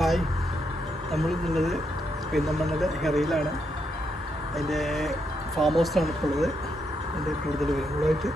Hi, നമ്മളിന്നുള്ളത് പെരിന്തൽമണ്ണയിലെ ഹെറിയിലാണ്. അതിൻ്റെ farm ഹൗസാണ് ഇപ്പോൾ ഉള്ളത്. അതിൻ്റെ കൂടുതൽ വിവരങ്ങളുമായിട്ട്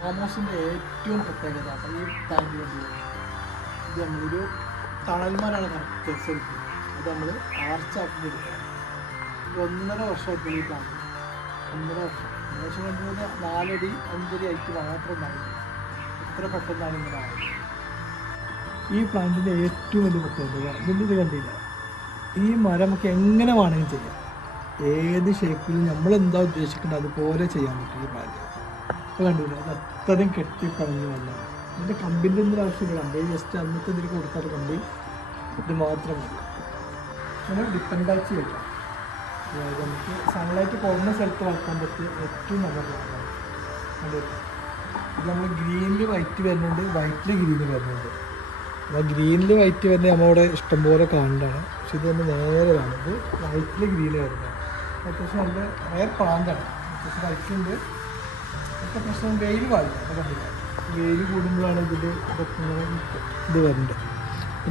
ഫാം ഹൗസിൻ്റെ ഏറ്റവും പ്രത്യേകത ഈ ടാങ്ക് കണ്ടത് ഇത് നമ്മളൊരു തണൽമാരാണ് കറക്റ്റ് ശരിക്കും. അത് നമ്മൾ ആർച്ചാക്കി കൊടുക്കുക. 1.5 വർഷമായിട്ട് ഈ പ്ലാന്റ് 1.5 വർഷം കണ്ടുകഴിഞ്ഞാൽ 4 അടി 5 അടി ആയിട്ട് മാത്രം ഉണ്ടാകുന്നത്. എത്ര പെട്ടെന്നാണ് ഇങ്ങനെ ആയത്. ഈ പ്ലാന്റിൻ്റെ ഏറ്റവും വലിയ പ്രത്യേകത ഇത് കണ്ടില്ല. ഈ മരം നമുക്ക് എങ്ങനെ വേണമെങ്കിലും ചെയ്യാം. ഏത് ഷേപ്പിലും നമ്മളെന്താ ഉദ്ദേശിക്കുന്നത് അതുപോലെ ചെയ്യാൻ പറ്റും ഈ പ്ലാന്റ്. ഇപ്പോൾ കണ്ടില്ല, അത് അത്രയും കെട്ടിപ്പറഞ്ഞ് വന്നതാണ്. ഇതിൻ്റെ കമ്പിൻ്റെ ഒന്നും ആവശ്യമില്ല. കമ്പി ജസ്റ്റ് അന്നത്തെ ഇതിൽ കൊടുക്കാത്ത കമ്പി ഇത് മാത്രം മതി. നമ്മൾ ഡിപ്പെൻഡാച്ചി വയ്ക്കാം. അതായത് നമുക്ക് സൺലൈറ്റ് കുറഞ്ഞ സ്ഥലത്ത് വളർത്താൻ പറ്റിയ ഏറ്റവും നല്ല പ്ലാന്റാണ്. കണ്ടില്ല, ഇത് നമ്മൾ ഗ്രീനിൽ വൈറ്റ് വരുന്നുണ്ട്, വൈറ്റിൽ ഗ്രീന് വരുന്നുണ്ട്. അപ്പോൾ ഗ്രീനിൽ വൈറ്റ് വരുന്നത് നമ്മളവിടെ ഇഷ്ടംപോലെ കാണേണ്ടതാണ്. പക്ഷെ ഇത് നമ്മൾ നേരെ കാണുന്നത് വൈറ്റിൽ ഗ്രീന് വരുന്നതാണ്. അത്യാവശ്യം നല്ല റയർ പ്ലാന്റാണ്. അത്യാവശ്യം വൈറ്റുണ്ട്. ഇപ്പം പ്രശ്നം വെയിൽ പാടില്ല. അപ്പോൾ കണ്ടില്ല, വെയിൽ കൂടുമ്പോഴാണ് ഇതിൽ ഇതൊക്കെ ഇത് വരുന്നത്.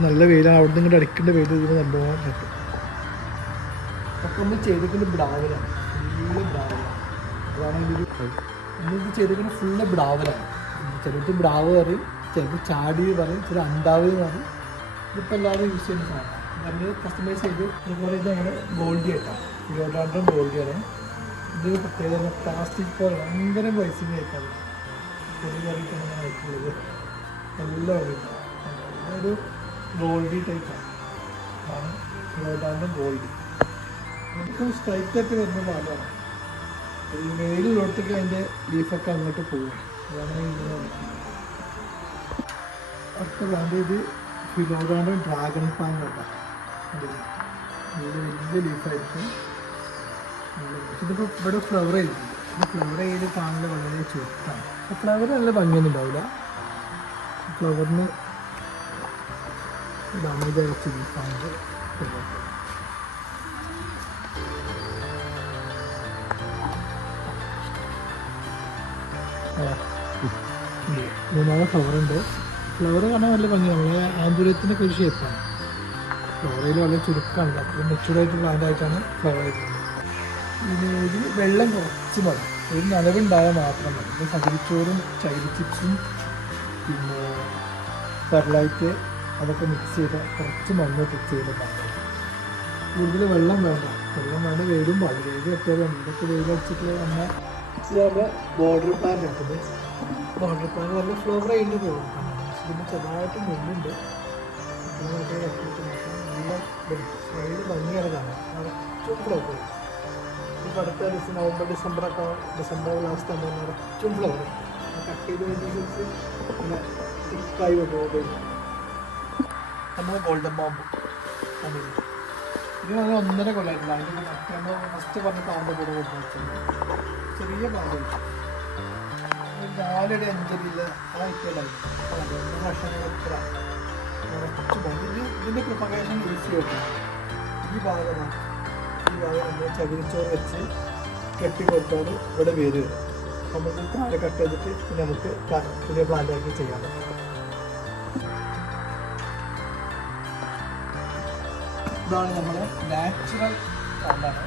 നല്ല വെയിലാണ്. അവിടെ നിന്ന് ഇങ്ങോട്ട് അടിക്കേണ്ട വെയിൽ ഇതിന് നല്ലോണം കിട്ടും. അപ്പം നമ്മൾ ചെയ്തിട്ടുണ്ട് ബ്രാവലാണ്, ഫുള്ള് ബ്രാവലാണ്. അതാണ് ഇതിൻ്റെ നമ്മളിത് ചെയ്തിട്ടുണ്ട് ഫുള്ള് ബ്രാവലാണ്. ചിലത് ബ്രാവ് പറയും, ചിലത് ചാടി പറയും, ചില അണ്ടാവ് പറയും. ഇതിപ്പോൾ എല്ലാവരും യൂസ് ചെയ്യുന്ന സാധനമാണ്. നമ്മൾ കസ്റ്റമൈസ് ചെയ്ത് അതുപോലെ ഇത് ഞങ്ങൾ ഗോൾഡി ആയിട്ടാണ്, 20 ഗോൾഡിയാണ്. ഇത് പ്രത്യേകത പ്ലാസ്റ്റിക് പോലെ ഭയങ്കര പൈസയും കഴിക്കാറ് ചെറിയ കറിക്കാണ് ഞാൻ കഴിക്കുന്നത്. നല്ല വഴിയുണ്ടാവും. ഇതൊരു ഗോൾഡി ടൈപ്പാണ്. അതാണ് 20 ഗോൾഡി. നമുക്ക് സ്ട്രൈറ്റായിട്ട് വരുന്ന പാലാണ്. ഈ വെയിലുള്ളടത്തേക്ക് അതിൻ്റെ ലീഫൊക്കെ അങ്ങോട്ട് പോകും. അതാണ് ഇങ്ങനെ. അടുത്ത പ്ലാന്റ് ഇത് ഫിലോഡോണ്ടൻ ഡ്രാഗൺ പ്ലാന്റ് ഉണ്ടാകും. വലിയ ലീഫായിരിക്കും. ഇതിപ്പോൾ ഇവിടെ ഫ്ലവർ ചെയ്തിട്ടുണ്ട്. ഇത് ഫ്ലവർ ചെയ്ത് കാണുന്നത് വളരെ ചുരുക്കമാണ്. അപ്പോൾ ഫ്ലവർ നല്ല ഭംഗിയൊന്നും ഉണ്ടാവില്ല. ഫ്ലവറിന് ഡാമേജ് അയച്ച ലീഫാണ്. മൂന്നാമത് ഫ്ലവറുണ്ട്. ഫ്ലവർ കാണാൻ നല്ല ഭംഗിയാണ്. നമ്മളെ ആന്തൂര്യത്തിൻ്റെ ഒരു ഷേപ്പാണ്. ഫ്ലവറിൽ വളരെ ചുരുക്കമാണ്. അത്രയും മെച്ചൂർഡായിട്ട് പ്ലാന്റ് ആയിട്ടാണ് ഫ്ലവർ ചെയ്തിട്ടുള്ളത്. ഇതിൽ വെള്ളം കുറച്ച് മതി. ഒരു നനവുണ്ടായാൽ മാത്രം മതി. ഇത് ചകിരിച്ചോറും ചകിരി ചിപ്സും പിന്നെ പെർലൈറ്റ് അതൊക്കെ മിക്സ് ചെയ്ത് കുറച്ച് മണ്ണ് മിക്സ് ചെയ്തിട്ടാണ്. കൂടുതൽ വെള്ളം വേണ്ട. വെയിലും പാടില്ല. വെയിൽ എപ്പോഴും ഇതൊക്കെ വെയിലടിച്ചിട്ട് നമ്മൾ ബോർഡർ പ്ലാന്റ് എടുത്തത്. ബോർഡർ പ്ലാന്റ് നല്ല ഫ്ലവർ ആയിട്ട് പോകും. ഇതിന് ചെറുതായിട്ട് മുന്നുണ്ട്. നല്ല വെയിൽ ഭംഗിയാണ് കാണാൻ. നിറച്ചും ഫ്ലവർ. ഇപ്പോൾ അടുത്ത ഡിസംബർ ലാസ്റ്റ് ആകുമ്പോൾ നിറച്ചും ഫ്ലവർ കട്ട് ചെയ്ത് കഴിഞ്ഞിട്ട് പിന്നെ തിക്കായി വരും. നമ്മൾ ഗോൾഡൻ ബാമ്പു കണ്ടില്ല. ഇത് നല്ല 1.5 കൊല്ലമായിട്ടില്ല. അതിൻ്റെ നമ്മൾ ഫസ്റ്റ് പറഞ്ഞ പ്ലാന്റ് കൂടെ കൊടുത്തു വെച്ചത് ചെറിയ പ്ലാന്റ്. 4 അടി 5 അടിയില്ല ആ ഇറ്റലായിരുന്നു. 1 വർഷങ്ങൾ എത്ര കുറച്ച് ഭംഗി. ഇതിൻ്റെ പ്രൊപ്പഗേഷൻ ഈസി ആയിട്ട് ഈ ഭാഗം നമ്മൾ ചകിരിച്ചോറ് വെച്ച് കെട്ടി കൊടുത്താൽ ഇവിടെ വേര് വരും. നമുക്ക് താഴെ കട്ട് ചെയ്തിട്ട് പിന്നെ നമുക്ക് പുതിയ പ്ലാന്റാക്കി ചെയ്യാൻ പറ്റും. ഇതാണ് നമ്മുടെ നാച്ചുറൽ പ്ലാന്റാണ്.